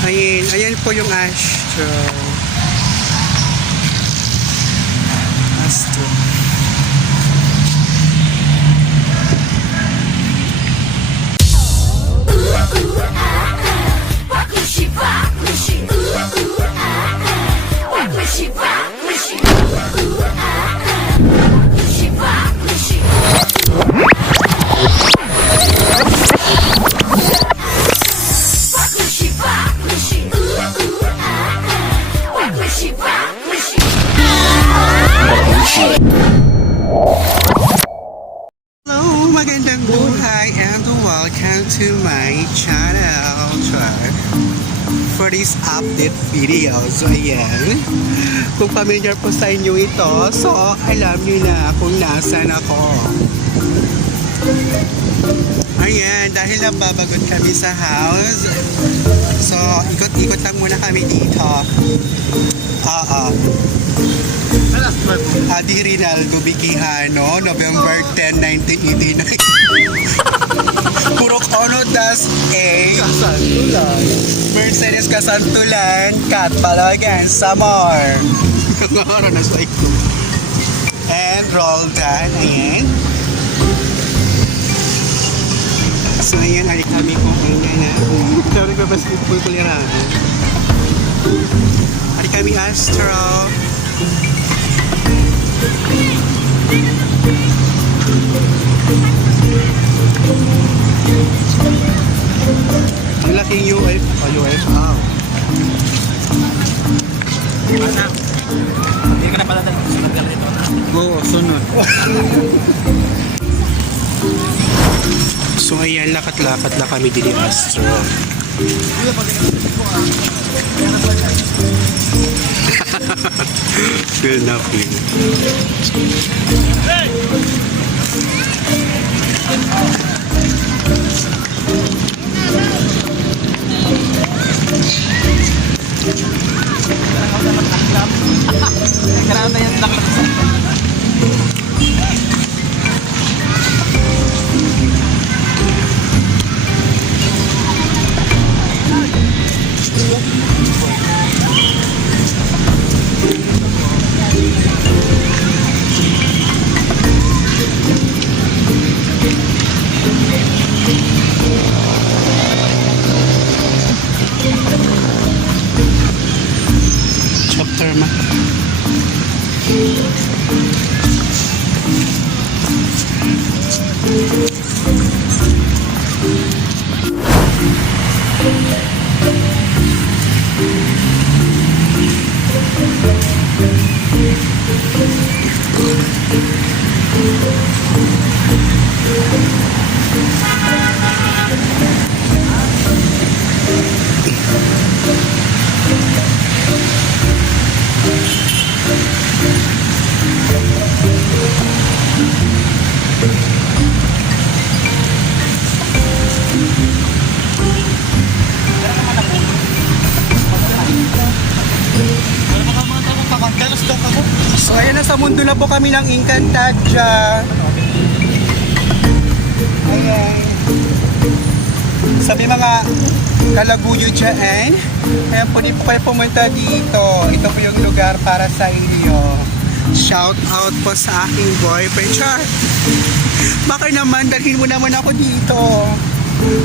Ayan po yung Astro. Astro. Hello, magandang buhay and welcome to my channel for this update video. So ayan, kung familiar po sa inyo ito, so alam nyo na kung nasan ako. Ayan, dahil nababagot kami sa house, so ikot-ikot lang muna kami dito. Adi Rinaldo Bikihano, November 10, 1989. Purok Ono Das A, Kasantulan, Mercedes Kasantulan, Kat Palagan, Samar. And Roldan, ayan. So ayan, ari kami kung ayan na. Sabi ko ba sa kulirahan? Ari kami Astro. Ang laking UFO. Hindi ka na pala sunod ka rito na. Oo, sunod. So ayan, lakat-lakat na kami dili Astro. Good enough yun. Kailangan na yan lang. Chapter ma. So ayan, nasa mundo na po kami ng Encantadia. Ayan. Sabi mga kalaguyo dyan, ayan po, di po kayo pumunta dito. Ito po yung lugar para sa inyo. Shout out po sa aking boyfriend. Char, baka naman, dalhin mo naman ako dito.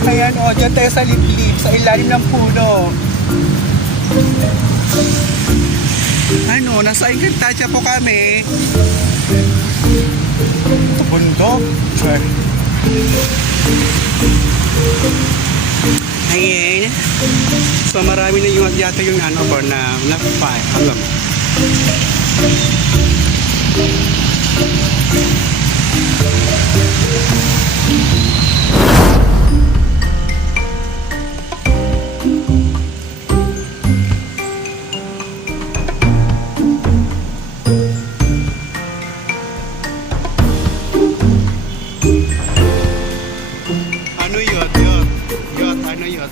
Ayan o, dyan tayo sa liplip, sa ilalim ng puno. Ano, nasa Encantadia po kami. Ito bundok. Sure. Ayan. So marami na yung yata yung ano ba na fire. Alam. Ano yun? Ano yun?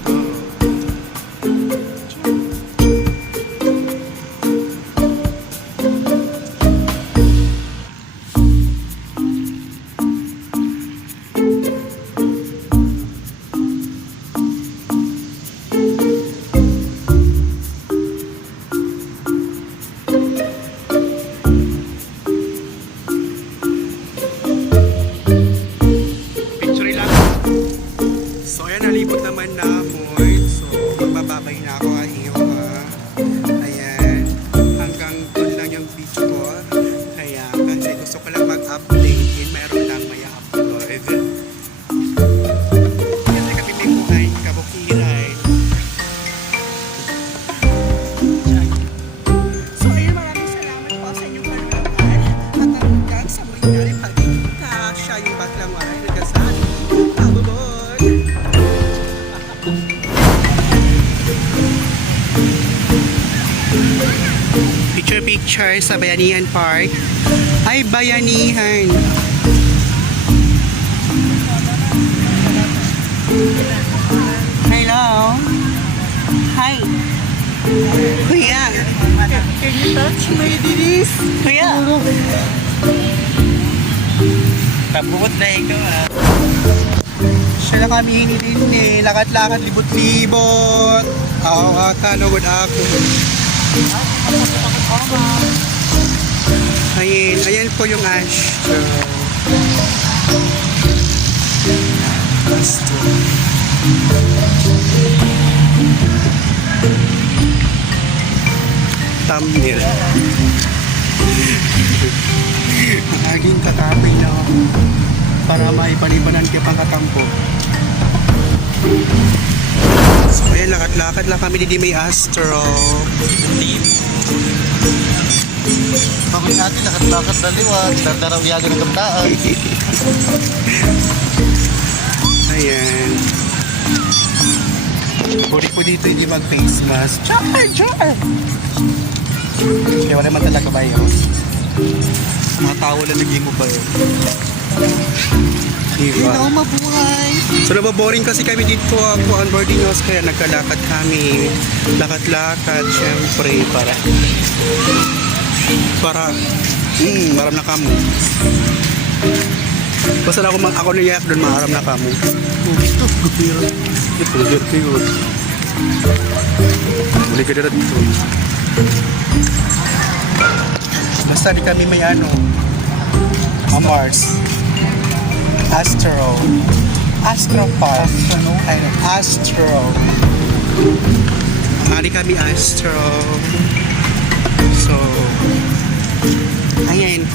naman namoy. So, magbababay na ako iyo. Ayan. Hanggang doon lang yung video. Kaya, kasi gusto ko lang mag-update. Yun, meron lang may upload. Kasi kami may kuhay, kabukiray. So, ayun, maraming salamat po sa inyong panonood. At hanggang sa muli na rin pagkita. Siya yung baklang waray na kasali. Pabubod! Picture sa Bayanihan Park. Ay, Bayanihan. Hello. Hi. Kuya. Can you touch my diris? Kuya. Kabukot na ikaw ah. Siya na kami hinilin eh. Lakat-lakat, libot-libot. Talogod ako. Ayan po yung Astro. Thumbnail. Ang aging katapay na para maipalibanan kaya pang katampo. So ayan, lakad-lakad lang kami di may Astro. Pagod natin, lakat-lakat na liwat. Daraw-yagan ng kabataan. Ayan. Huli ko dito hindi mag-face mask. Char! Kaya wala naman talaga virus. Mga tao lang naging mo ba yun? Diba? mabuhay. So nababoring kasi kami dito ako on boarding house kaya nagkalakad kami. Lakad-lakad syempre maram na kamo. Basta na ako niyak doon maaram na kamo. Ito, gupiro. Ito, dirty yun. Muli ka dito. Basta di kami may Mars. Astro Park. Astro. Mari kami Astro. So, ayan.